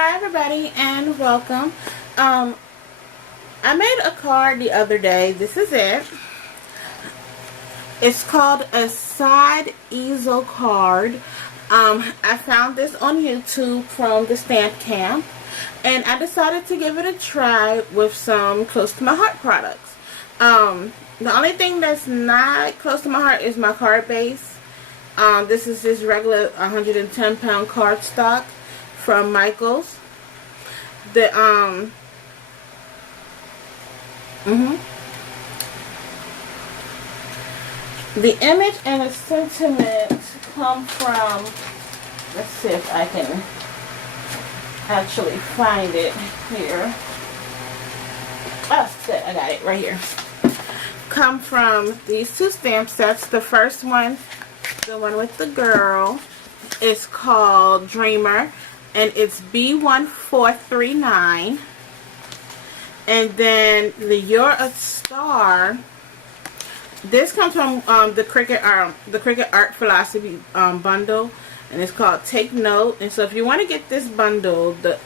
Hi everybody and welcome. I made a card the other day. This is it. It's called a side easel card. I found this on YouTube from the Stamp Camp, and I decided to give it a try with some close to my heart products. The only thing that's not close to my heart is my card base. This is this regular 110-pound cardstock from Michaels. The the image and the sentiment come from, let's see if I can actually find it here. Oh, good, I got it right here. Come from these two stamp sets. The first one, the one with the girl, is called Dreamer, and it's B1439. And then the You're a Star, this comes from the Cricut Art Philosophy bundle, and it's called Take Note. And so if you want to get this bundle, the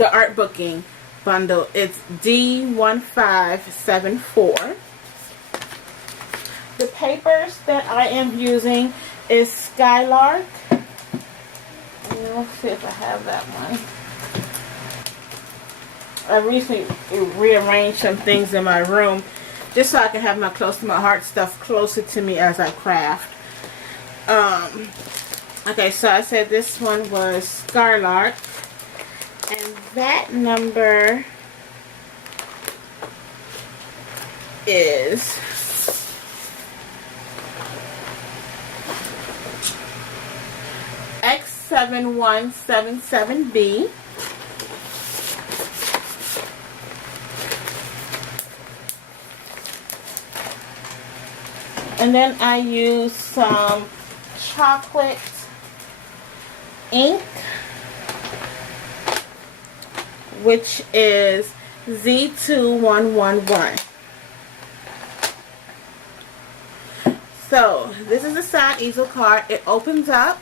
art booking bundle, it's D1574. The papers that I am using is Skylark. Let's see if I have that one. I recently rearranged some things in my room just so I can have my close to my heart stuff closer to me as I craft. Okay, so I said this one was Skylark, and that number is X7177B. And then I use some chocolate ink, which is Z2111. So this is a side easel card. It opens up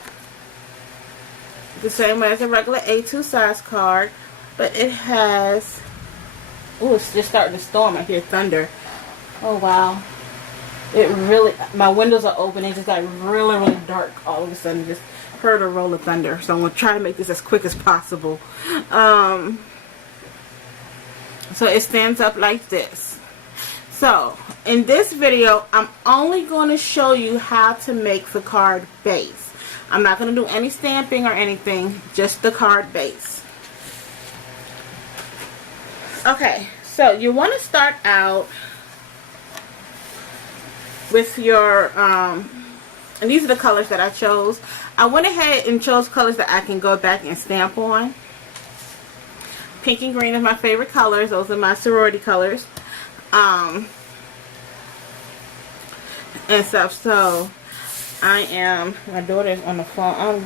the same way as a regular A2 size card, but it has, oh, it's just starting to storm. I hear thunder. Oh wow. It really, my windows are open. It just got really dark all of a sudden. Just heard a roll of thunder. So I'm going to try to make this as quick as possible. So it stands up like this. So in this video, I'm only going to show you how to make the card base. I'm not going to do any stamping or anything, just the card base. Okay, so you want to start out with your, and these are the colors that I chose. I went ahead and chose colors that I can go back and stamp on. Pink and green is my favorite colors. Those are my sorority colors. And stuff. So I am, my daughter's on the phone.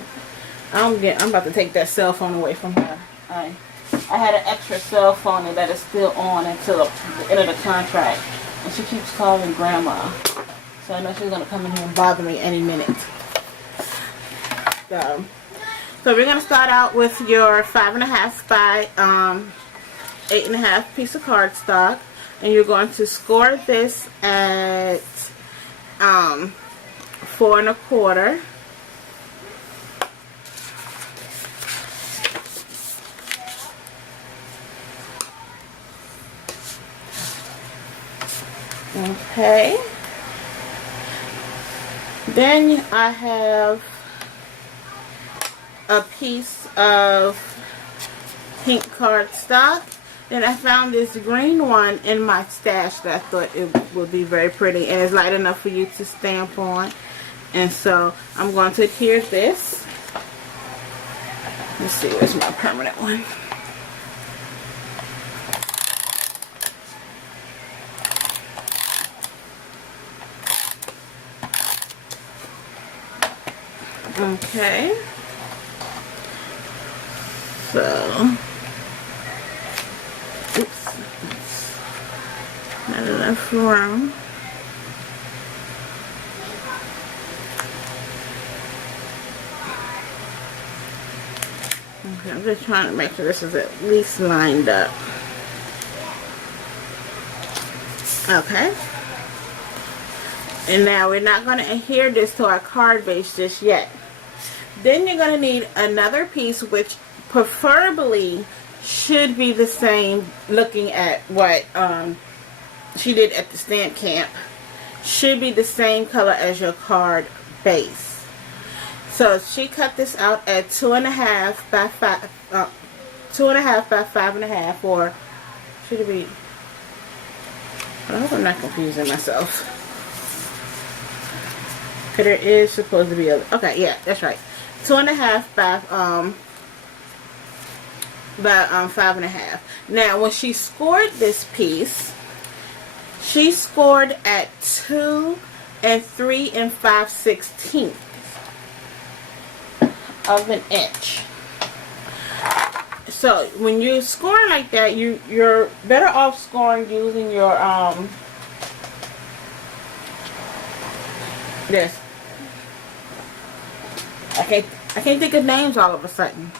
I'm about to take that cell phone away from her. I had an extra cell phone that is still on until the end of the contract, and she keeps calling grandma. So I know she's going to come in here and bother me any minute. So we're going to start out with your 5.5 by 8.5 piece of cardstock. And you're going to score this at 4 1/4. Okay. Then I have a piece of pink cardstock. Then I found this green one in my stash that I thought it would be very pretty, and it's light enough for you to stamp on. And so I'm going to adhere this. Let's see, where's my permanent one? Okay, so, oops, not enough room. just trying to make sure this is at least lined up. Okay. And now we're not going to adhere this to our card base just yet. Then you're going to need another piece, which preferably should be the same, looking at what she did at the stamp camp. Should be the same color as your card base. So she cut this out at 2.5 by 5, 2.5 by 5.5, or should it be? I hope I'm not confusing myself. Because there is supposed to be a, okay, yeah, that's right. 2.5 by 5.5. Now, when she scored this piece, she scored at 2 3 5/16 of an inch. So when you score like that, you're better off scoring using your this. I can't think of names all of a sudden.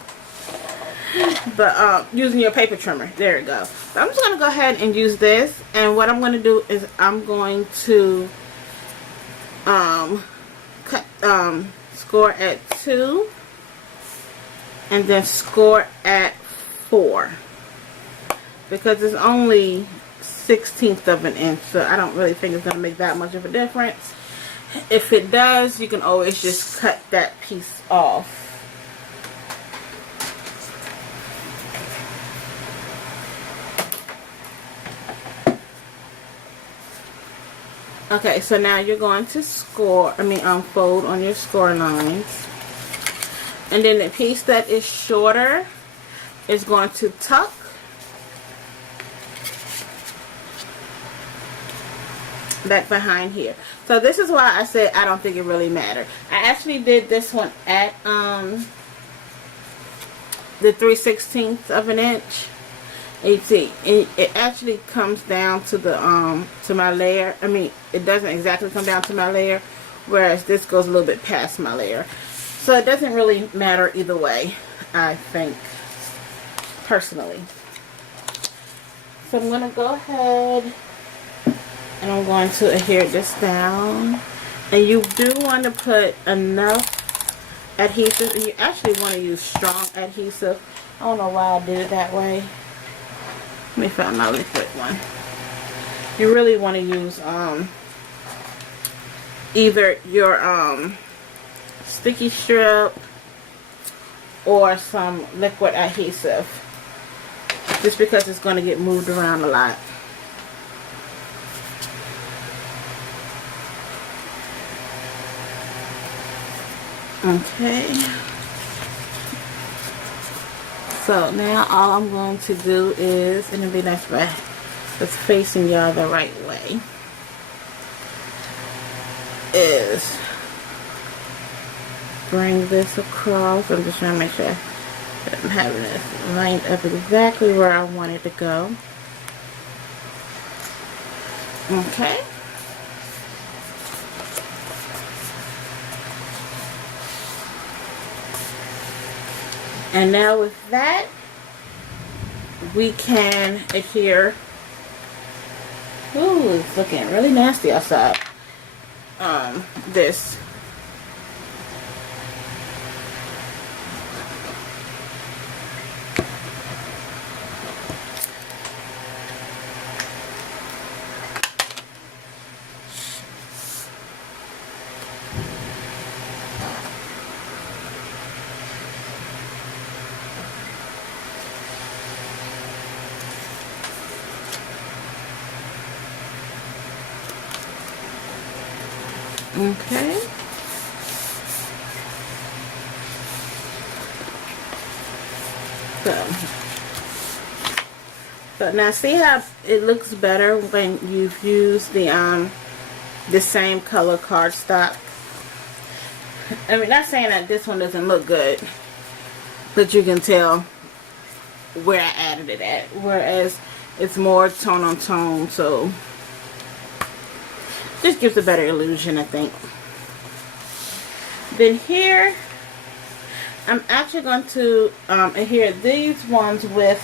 But using your paper trimmer. There you go. So I'm just going to go ahead and use this. And what I'm going to do is I'm going to score at 2 and then score at 4. Because it's only 1/16 of an inch. So I don't really think it's going to make that much of a difference. If it does, you can always just cut that piece off. Okay, so now you're going to fold on your score lines. And then the piece that is shorter is going to tuck. Back behind here. So this is why I said I don't think it really mattered. I actually did this one at the 3/16 of an inch. And you see, it actually comes down to the to my layer. I mean, it doesn't exactly come down to my layer, whereas this goes a little bit past my layer. So it doesn't really matter either way, I think, personally. So I'm going to go ahead and I'm going to adhere this down. And you do want to put enough adhesive. You actually want to use strong adhesive. I don't know why I did it that way. Let me find my liquid one. You really want to use either your sticky strip or some liquid adhesive, just because it's going to get moved around a lot. Okay. So now all I'm going to do is, and it'll be nice if it's facing y'all the right way, is bring this across. I'm just trying to make sure that I'm having this lined up exactly where I want it to go. Okay. And now with that, we can adhere. Ooh, it's looking really nasty outside. This. Okay. So now see how it looks better when you've used the same color cardstock. I mean, not saying that this one doesn't look good, but you can tell where I added it at, whereas it's more tone on tone, so this gives a better illusion, I think. Then here, I'm actually going to adhere these ones with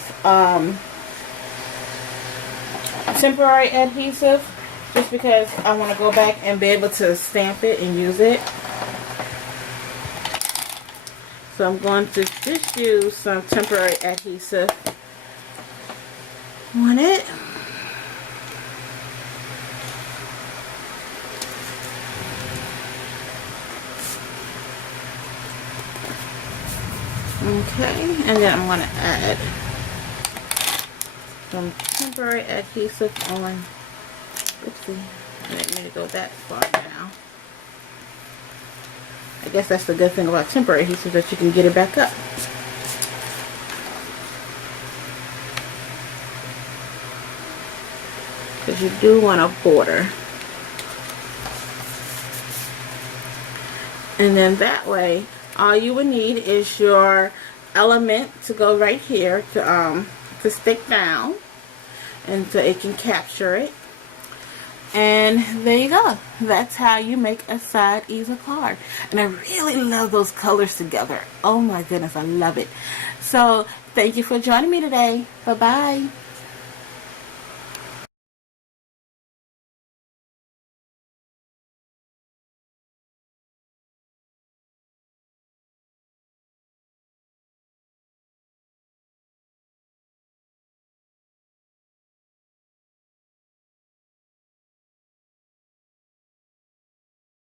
temporary adhesive, just because I want to go back and be able to stamp it and use it. So I'm going to just use some temporary adhesive on it. Okay, and then I'm going to add some temporary adhesive on. Oopsie, I didn't mean to go that far down. I guess that's the good thing about temporary adhesive, that you can get it back up. Because you do want a border. And then that way, all you would need is your element to go right here to stick down, and so it can capture it. And there you go. That's how you make a side easel card. And I really love those colors together. Oh my goodness, I love it. So thank you for joining me today. Bye bye.